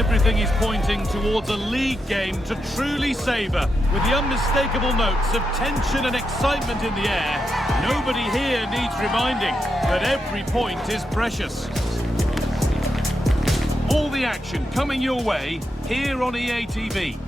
Everything is pointing towards a league game to truly savour, with the unmistakable notes of tension and excitement in the air. Nobody here needs reminding that every point is precious. All the action coming your way here on EA TV.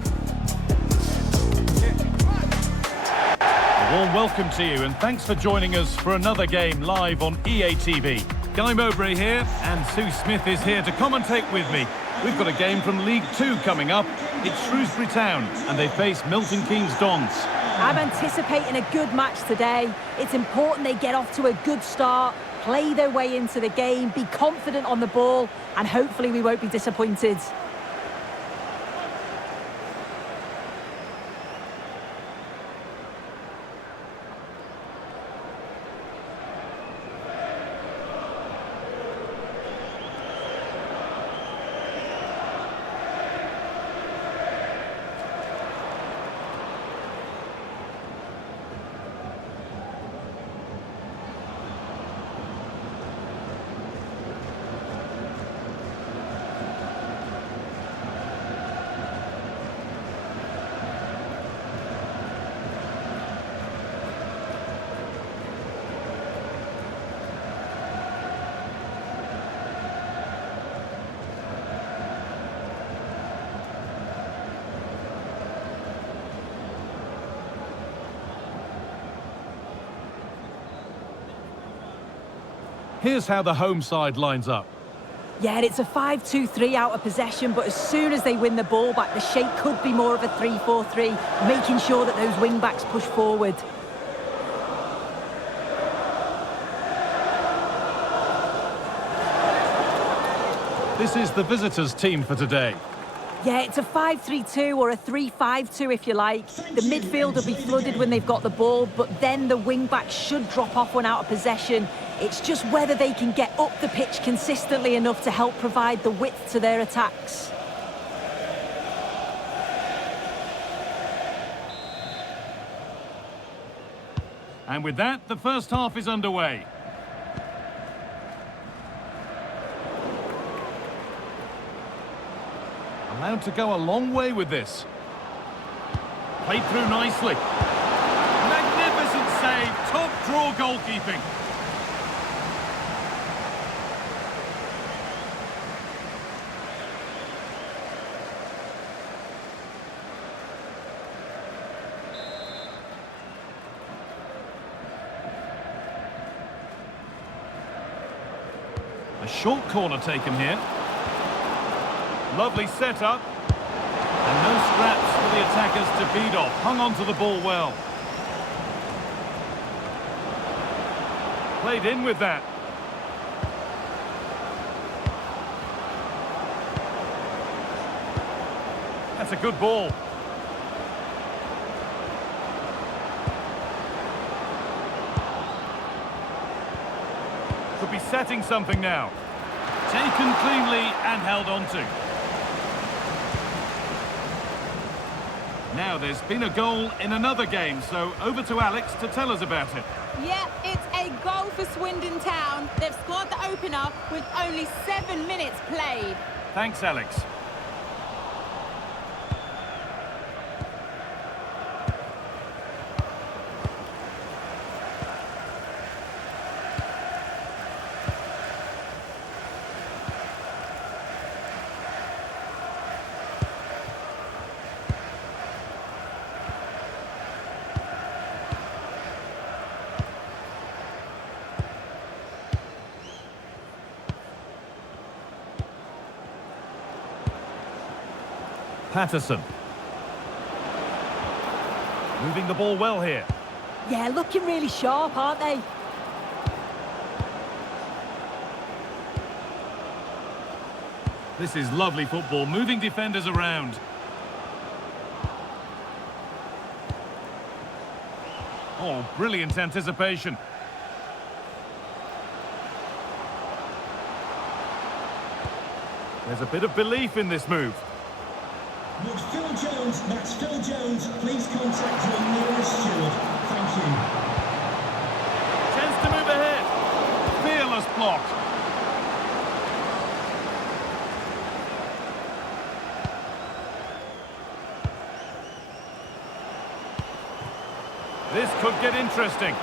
A warm welcome to you, and thanks for joining us for another game live on EA TV. Guy Mowbray here, and Sue Smith is here to commentate with me. We've got a game from League 2 coming up. It's Shrewsbury Town, and they face Milton Keynes Dons. I'm anticipating a good match today. It's important they get off to a good start, play their way into the game, be confident on the ball, and hopefully we won't be disappointed. Here's how the home side lines up. Yeah, it's a 5-2-3 out of possession, but as soon as they win the ball back, the shape could be more of a 3-4-3, making sure that those wing-backs push forward. This is the visitors' team for today. Yeah, it's a 5-3-2 or a 3-5-2 if you like. The midfield will be flooded when they've got the ball, but then the wing-backs should drop off when out of possession. It's just whether they can get up the pitch consistently enough to help provide the width to their attacks. And with that, the first half is underway. Allowed to go a long way with this. Played through nicely. Magnificent save, top draw goalkeeping. A short corner taken here. Lovely setup. And no scraps for the attackers to feed off. Hung on to the ball well. Played in with that. That's a good ball. Could be setting something now. Taken cleanly and held on to. Now there's been a goal in another game, so over to Alex to tell us about it. Yeah, it's a goal for Swindon Town. They've scored the opener with only 7 minutes played. Thanks, Alex. Patterson. Moving the ball well here. Yeah, looking really sharp, aren't they? This is lovely football, moving defenders around. Oh, brilliant anticipation. There's a bit of belief in this move. That's Phil Jones. Please contact your nearest steward. Thank you. Chance to move ahead. Fearless block. This could get interesting.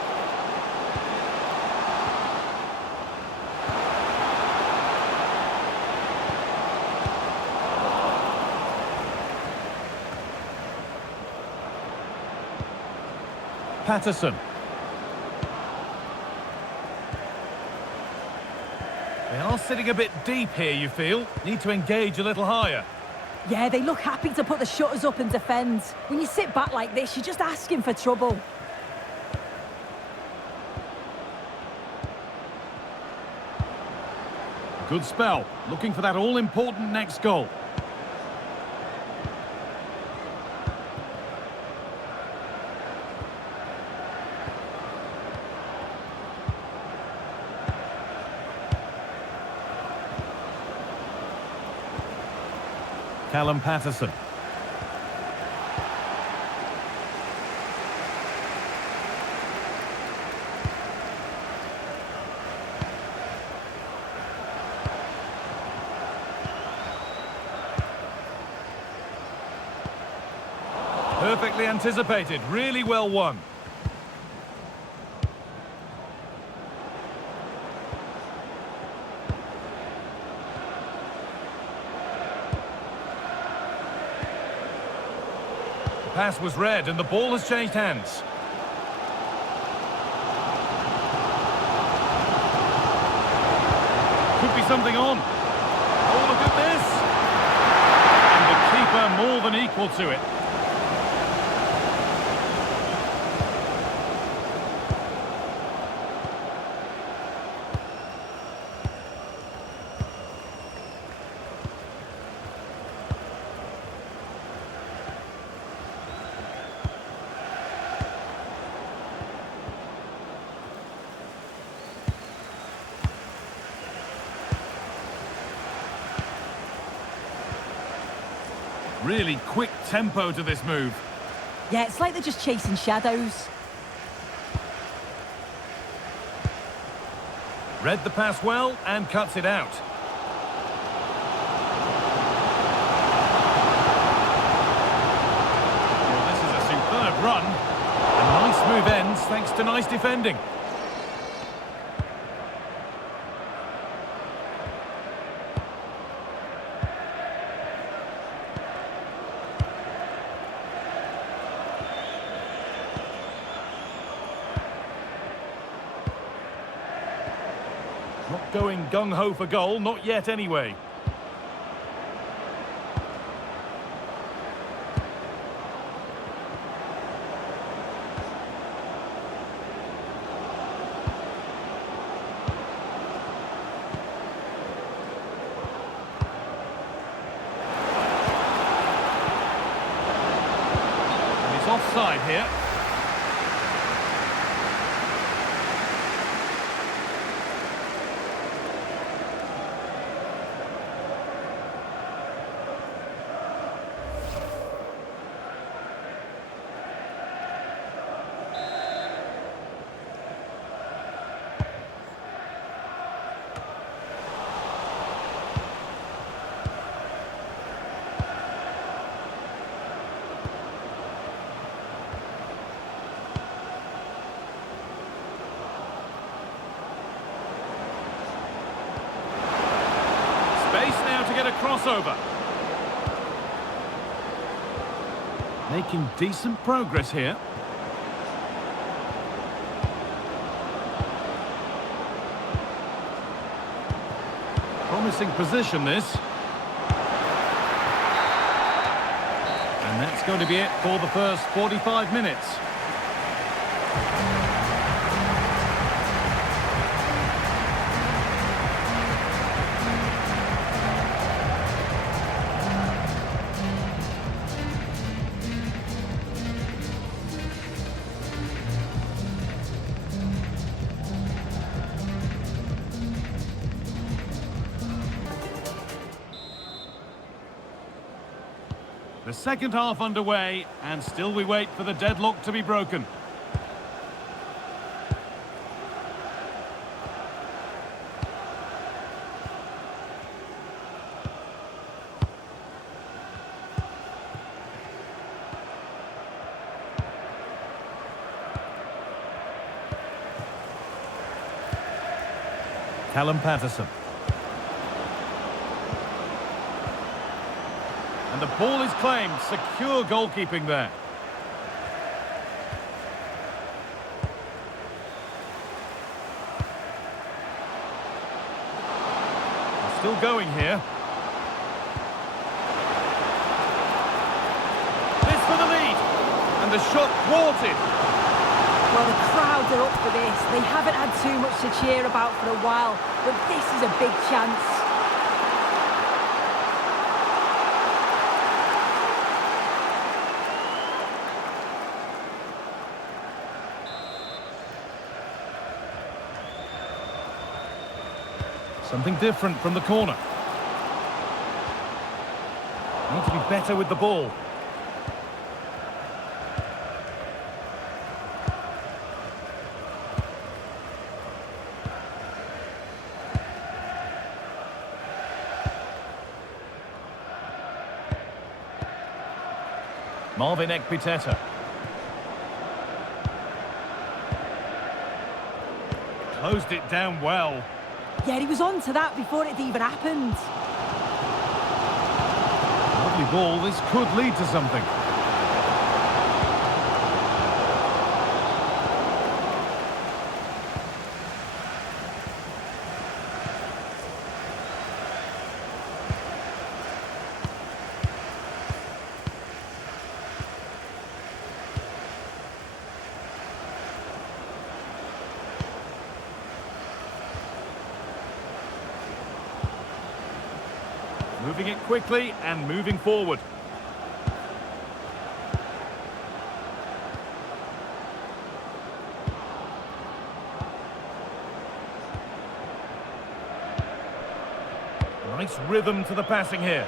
Patterson. They are sitting a bit deep here, you feel. Need to engage a little higher. Yeah, they look happy to put the shutters up and defend. When you sit back like this, you're just asking for trouble. Good spell. Looking for that all-important next goal. Callum Patterson. Perfectly anticipated, really well won. The pass was read and the ball has changed hands. Could be something on. Oh, look at this! And the keeper more than equal to it. Really quick tempo to this move. Yeah, it's like they're just chasing shadows. Read the pass well and cuts it out. Well, this is a superb run. A nice move ends thanks to nice defending. Not going gung-ho for goal, not yet anyway. And it's offside here. Space now to get a crossover. Making decent progress here. Promising position, this. And that's going to be it for the first 45 minutes. The second half underway, and still we wait for the deadlock to be broken. Callum Patterson. And the ball is claimed. Secure goalkeeping there. Still going here. This for the lead. And the shot thwarted. Well, the crowds are up for this. They haven't had too much to cheer about for a while, but this is a big chance. Something different from the corner. Need to be better with the ball. Marvin Ekpiteta. Closed it down well. Yeah, he was on to that before it even happened. Lovely ball. This could lead to something. Moving it quickly and moving forward. Nice rhythm to the passing here.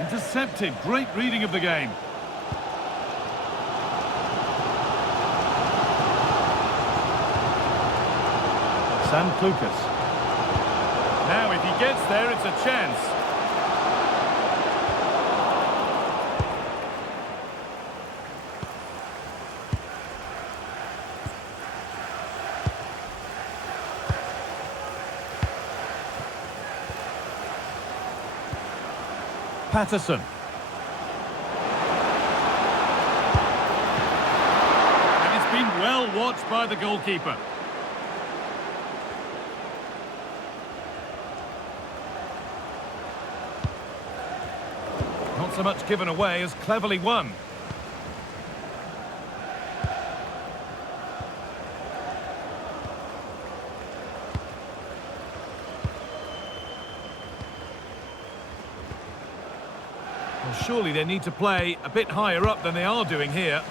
Intercepted. Great reading of the game. San Lucas. Now, if he gets there, it's a chance. Patterson. And it's been well watched by the goalkeeper. Not so much given away as cleverly won. Well, surely they need to play a bit higher up than they are doing here.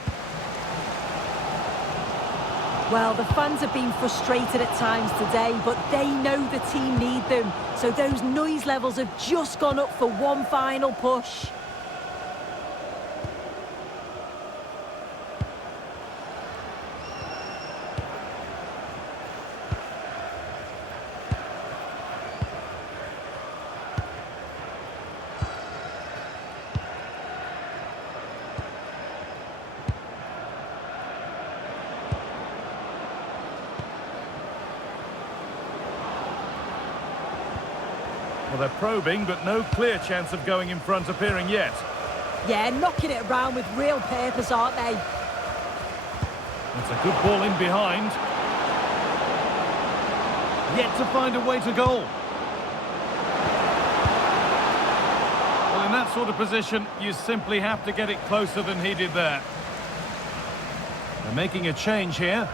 Well, the fans have been frustrated at times today, but they know the team need them. So those noise levels have just gone up for one final push. Well, they're probing, but no clear chance of going in front appearing yet. Yeah, knocking it around with real purpose, aren't they? That's a good ball in behind. Yet to find a way to goal. Well, in that sort of position, you simply have to get it closer than he did there. They're making a change here.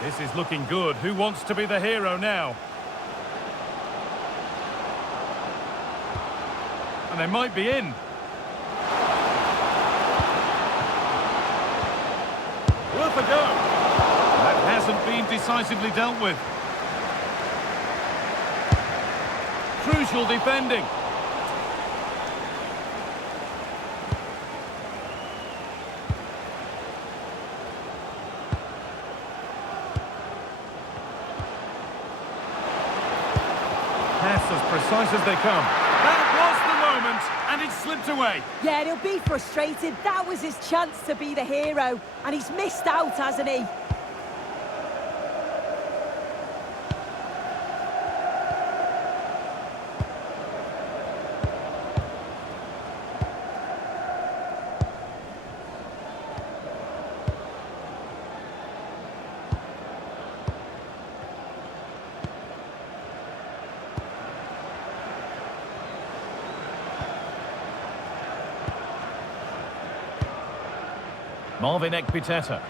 This is looking good. Who wants to be the hero now? And they might be in. decisively dealt with. Crucial defending. Pass as precise as they come. That was the moment, and it slipped away. Yeah, he'll be frustrated. That was his chance to be the hero, and he's missed out, hasn't he? Marvin Ekpiteta.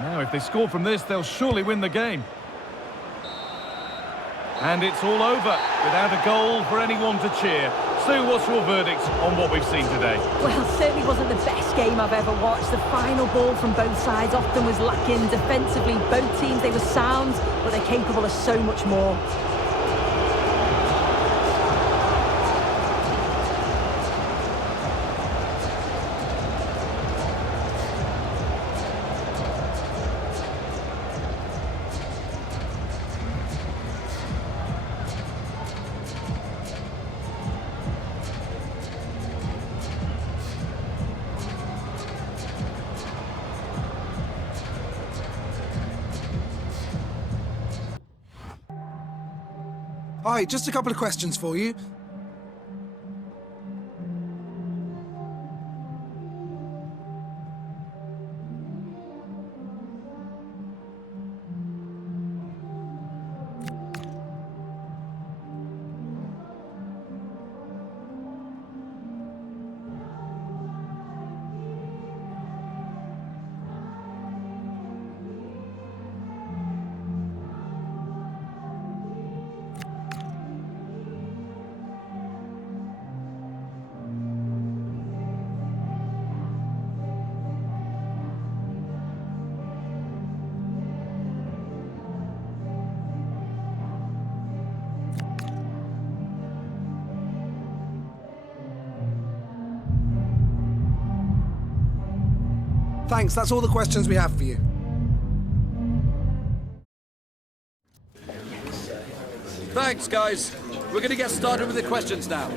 Now, if they score from this, they'll surely win the game. And it's all over, without a goal for anyone to cheer. Sue, what's your verdict on what we've seen today? Well, certainly wasn't the best game I've ever watched. The final ball from both sides often was lacking. Defensively, both teams, they were sound, but they're capable of so much more. Hi, just a couple of questions for you. Thanks, that's all the questions we have for you. Thanks, guys. We're going to get started with the questions now.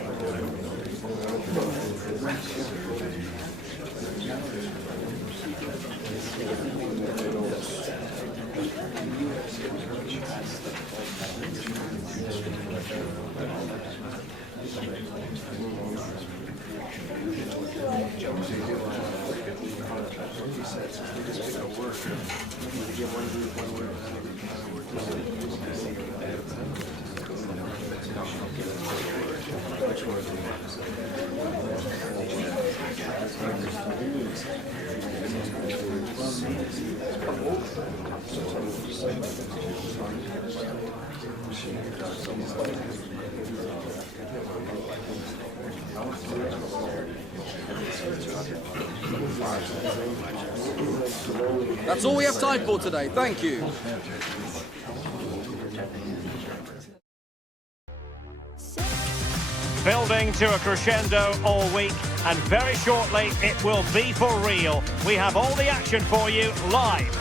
That's all we have time for today. Thank you. Building to a crescendo all week, and very shortly it will be for real. We have all the action for you live.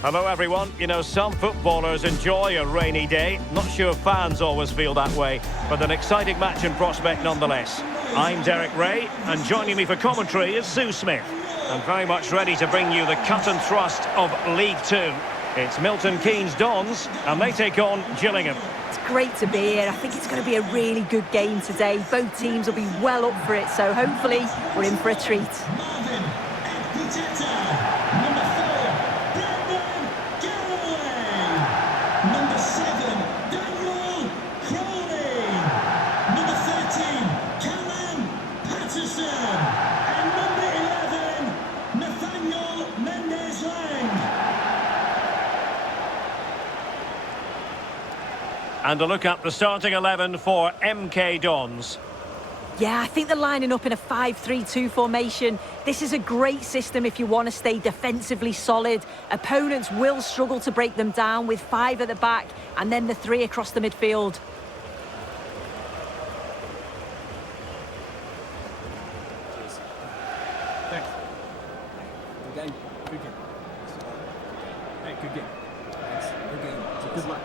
Hello everyone. You know, some footballers enjoy a rainy day. Not sure fans always feel that way, but an exciting match in prospect nonetheless. I'm Derek Ray, and joining me for commentary is Sue Smith. And very much ready to bring you the cut and thrust of League Two. It's Milton Keynes Dons, and they take on Gillingham. It's great to be here. I think it's going to be a really good game today. Both teams will be well up for it, so hopefully we're in for a treat. And a look at the starting 11 for MK Dons. Yeah, I think they're lining up in a 5-3-2 formation. This is a great system if you want to stay defensively solid. Opponents will struggle to break them down with 5 at the back and then the 3 across the midfield. Thanks. Good game. Good game. Hey, good game. Thanks. Good game. So good luck.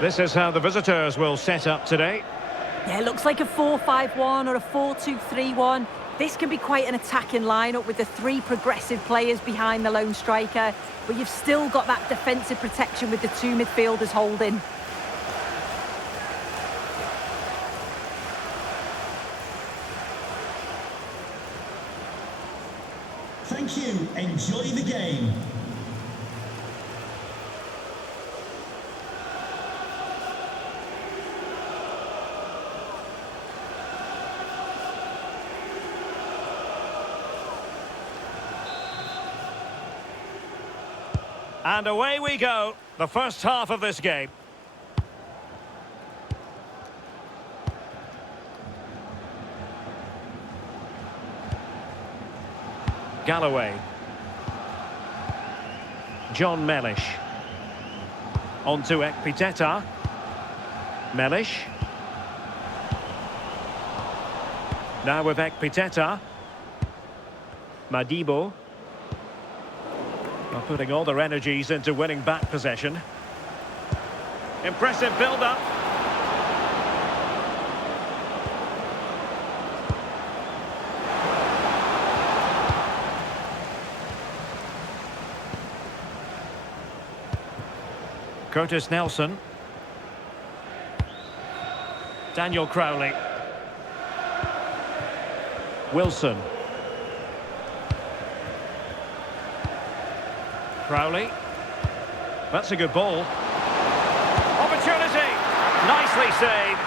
This is how the visitors will set up today. Yeah, it looks like a 4-5-1 or a 4-2-3-1. This can be quite an attacking lineup with the 3 progressive players behind the lone striker, but you've still got that defensive protection with the 2 midfielders holding. Thank you. Enjoy the game. And away we go, the first half of this game. Galloway. John Mellish. On to Ekpiteta. Mellish. Now with Ekpiteta. Madibo. Are putting all their energies into winning back possession. Impressive build-up. Curtis Nelson. Daniel Crowley. Wilson. Crowley. That's a good ball. Opportunity. Nicely saved.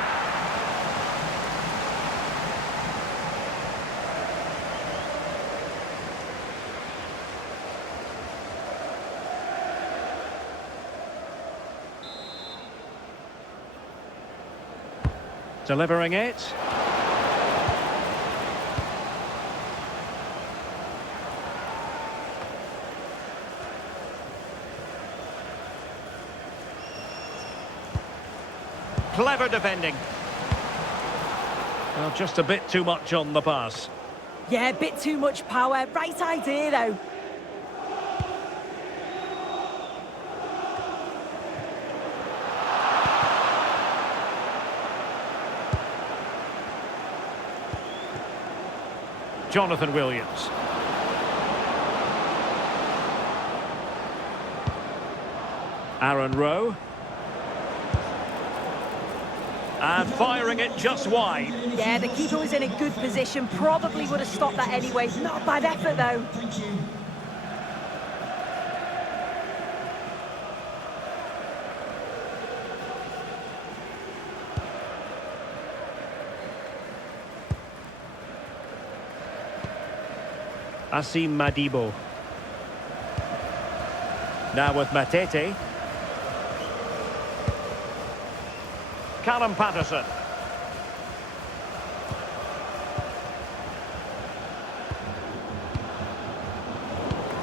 Delivering it. Clever defending. Well, just a bit too much on the pass. Yeah, a bit too much power. Right idea, though. Jonathan Williams. Aaron Rowe. And firing it just wide. Yeah, the keeper was in a good position. Probably would have stopped that anyway. Not a bad effort, though. Thank you. Asim Madibo. Now with Matete. Callum Patterson.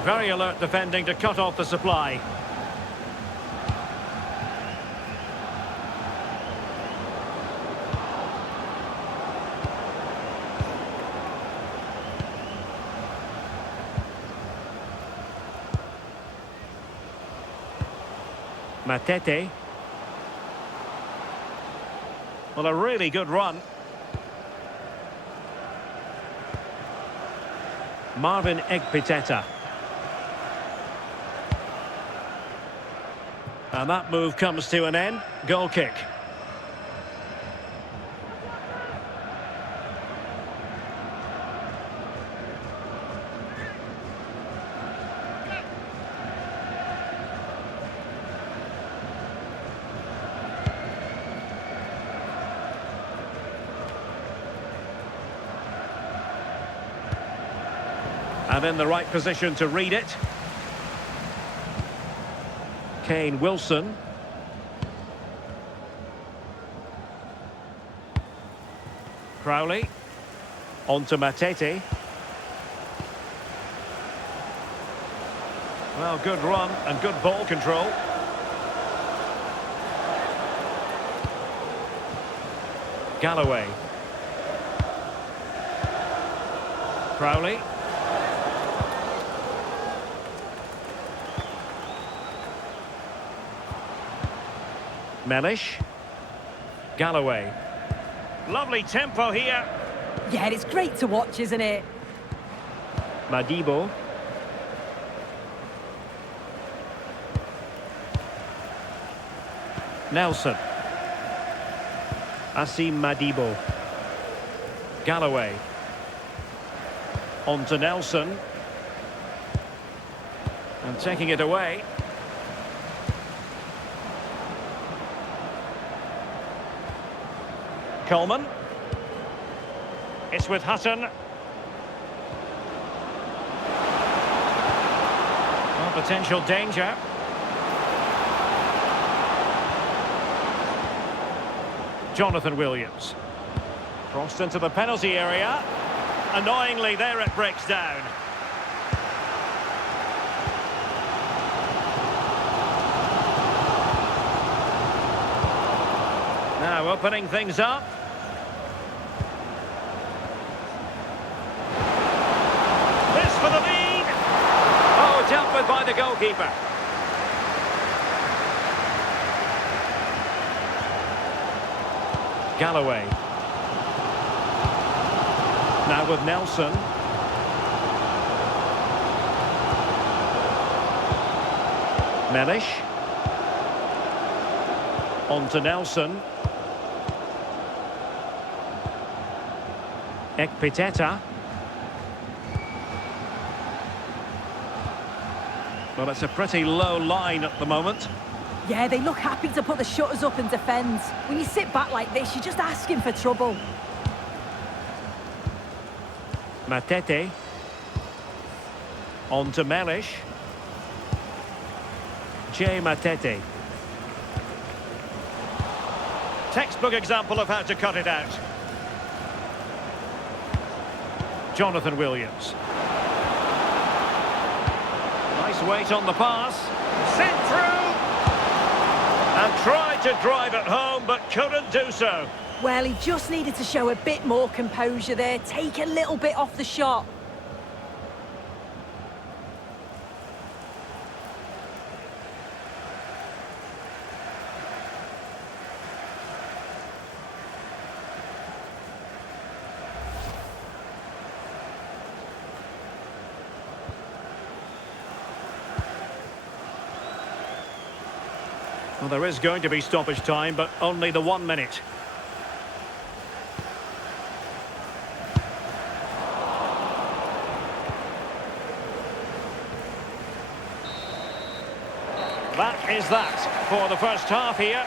Very alert defending to cut off the supply. Matete. Well, a really good run. Marvin Ekpiteta. And that move comes to an end. Goal kick. And in the right position to read it. Kane Wilson. Crowley. On to Matete. Well, good run and good ball control. Galloway. Crowley. Mellish. Galloway. Lovely tempo here. Yeah, it's great to watch, isn't it? Madibo. Nelson. Asim Madibo. Galloway. On to Nelson. And taking it away. Coleman. It's with Hutton. Well, potential danger. Jonathan Williams. Crossed into the penalty area. Annoyingly, there it breaks down. Now opening things up. This for the lead. Oh, dealt with by the goalkeeper. Galloway. Now with Nelson. Mellish. On to Nelson. Ekpiteta. Well, it's a pretty low line at the moment. Yeah, they look happy to put the shutters up and defend. When you sit back like this, you're just asking for trouble. Matete. On to Mellish. Matete. Textbook example of how to cut it out. Jonathan Williams. Nice weight on the pass. Sent through! And tried to drive it home, but couldn't do so. Well, he just needed to show a bit more composure there, take a little bit off the shot. Well, there is going to be stoppage time, but only the 1 minute. That is that for the first half here.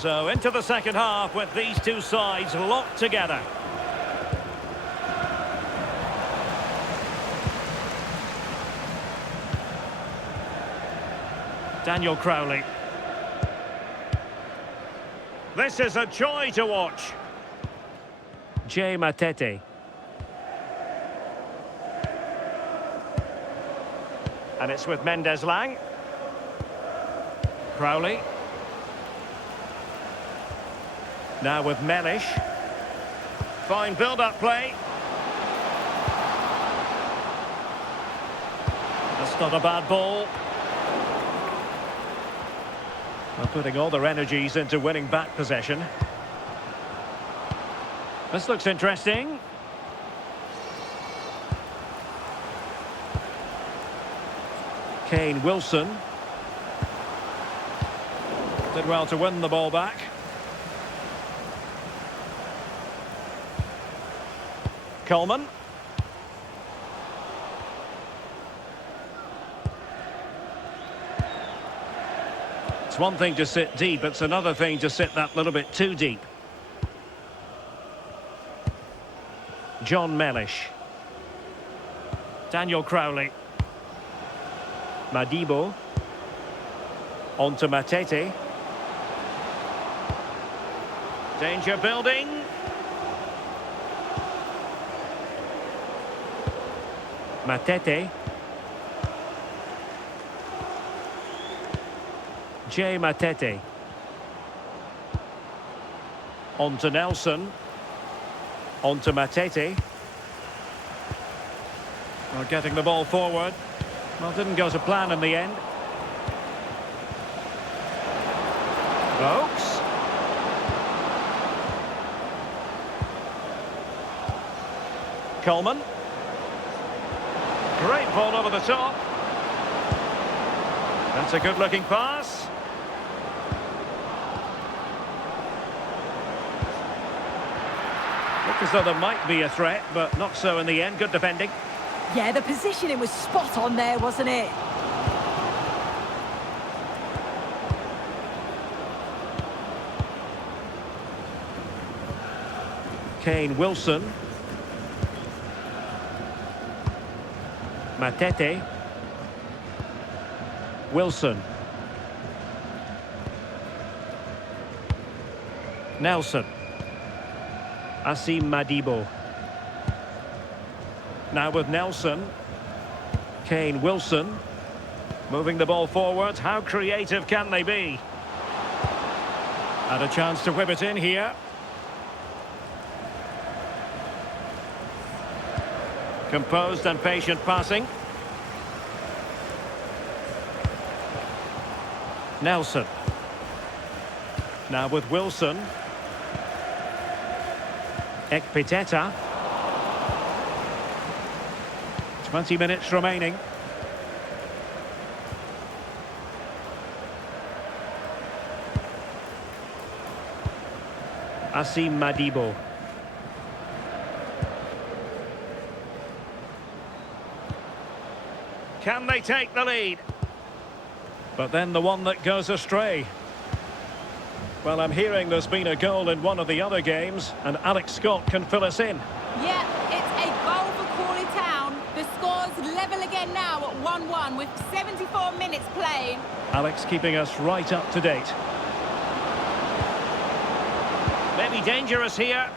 So into the second half with these two sides locked together. Daniel Crowley. This is a joy to watch. Matete. And it's with Mendez-Lang. Crowley. Now with Mellish. Fine build-up play. That's not a bad ball. They're putting all their energies into winning back possession. This looks interesting. Kane Wilson. Did well to win the ball back. Coleman. one thing to sit deep, it's another thing to sit that little bit too deep. John Mellish. Daniel Crowley. Madibo. On to Matete. Danger building. Matete. Jay Matete. On to Nelson. On to Matete. Well, getting the ball forward. Well, didn't go to plan in the end. Oaks. Coleman. Great ball over the top. That's a good-looking pass. Looked as though there might be a threat, but not so in the end. Good defending. Yeah, the positioning was spot on there, wasn't it? Kane Wilson. Matete. Wilson. Nelson. Asim Madibo. Now with Nelson. Kane Wilson. Moving the ball forward. How creative can they be? Had a chance to whip it in here. Composed and patient passing. Nelson. Now with Wilson. Ekpiteta. 20 minutes remaining. Asim Madibo. Can they take the lead? But then the one that goes astray. Well, I'm hearing there's been a goal in one of the other games, and Alex Scott can fill us in. Yeah, it's a goal for Crawley Town. The score's level again now at 1-1 with 74 minutes played. Alex keeping us right up to date. Maybe dangerous here.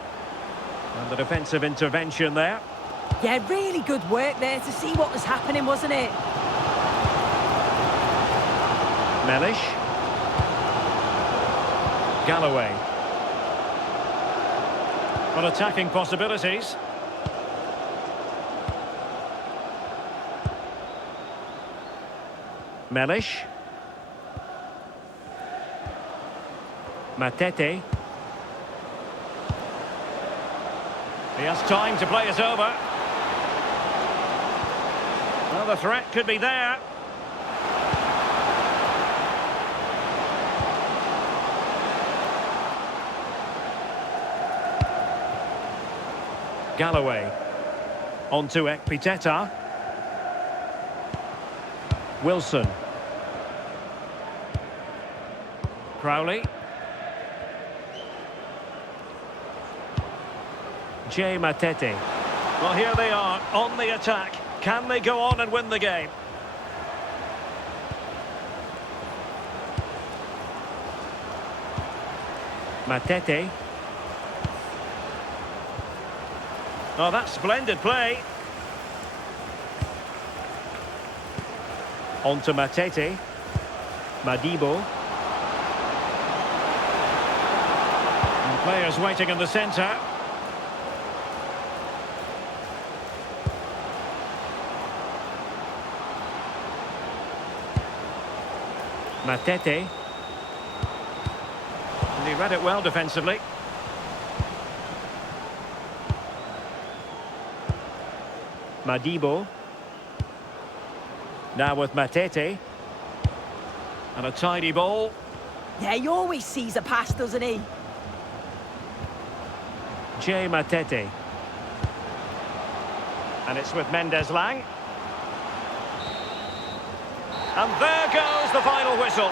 And the defensive intervention there. Yeah, really good work there to see what was happening, wasn't it? Mellish. Galloway. Well, attacking possibilities. Mellish. Matete. He has time to play it over. Well, the threat could be there. Galloway. On to Ekpiteta. Wilson. Crowley. Jay Matete. Well, here they are on the attack. Can they go on and win the game? Matete. Oh, that's splendid play. On to Matete. Madibo. And players waiting in the centre. Matete. And he read it well defensively. Madibo. Now with Matete. And a tidy ball. Yeah, he always sees a pass, doesn't he? Jay Matete. And it's with Mendes Lang. And there goes the final whistle.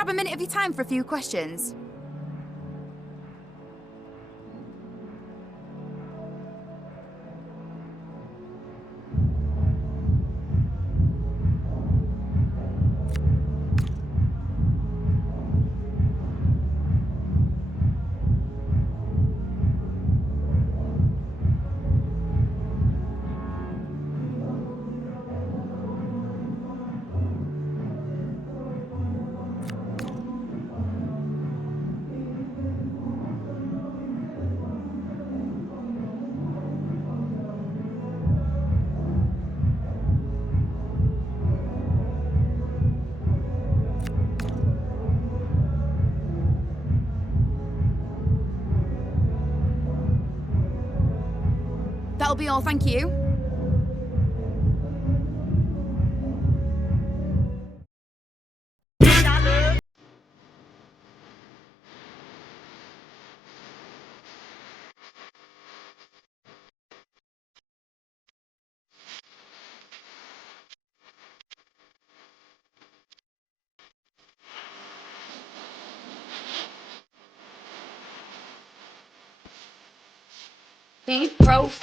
grab a minute of your time for a few questions? That'll be all, thank you. Thanks, bro.